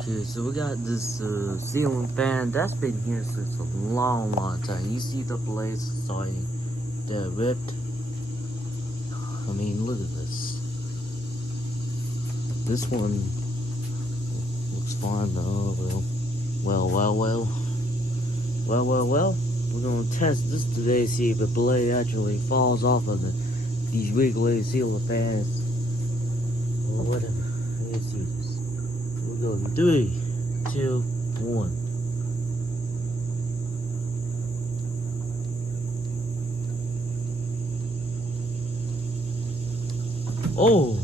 Okay, so we got this ceiling fan that's been here since a long time. You see the blades starting to ripped. I mean, look at this. This one looks fine though. Well. We're gonna test this today, see if the blade actually falls off of these wiggly ceiling fans or whatever. Let's see this. We're going 3, 2, 1. Oh,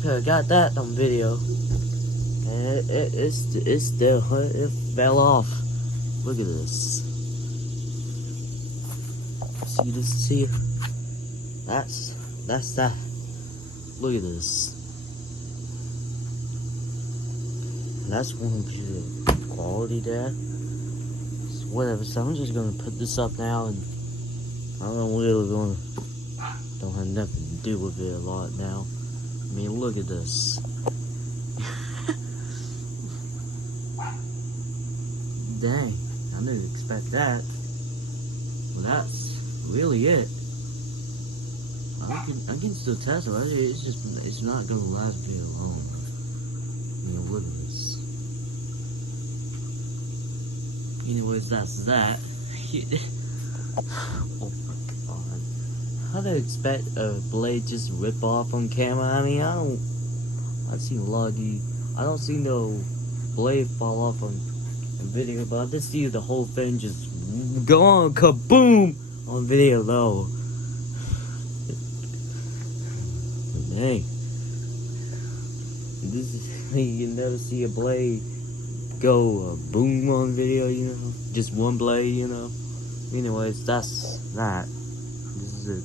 okay, I got that on video. And it's still, it fell off. Look at this. See this? See? That's that. Look at this. That's one of quality there. So whatever. So I'm just gonna put this up now, and I'm really don't have nothing to do with it a lot now. I mean, look at this. Dang, I didn't expect that. Well, that's really it. I can still test it. It's not gonna last very long. I mean, look at this. Anyways, that's that. Oh my god. How do you expect a blade just rip off on camera? I mean, I've seen a lot of I don't see no blade fall off on video, but I just see the whole thing just go on kaboom on video though. Dang. This is, you never see a blade go boom on video, you know? Just one blade, you know? Anyways, that's that. This is it.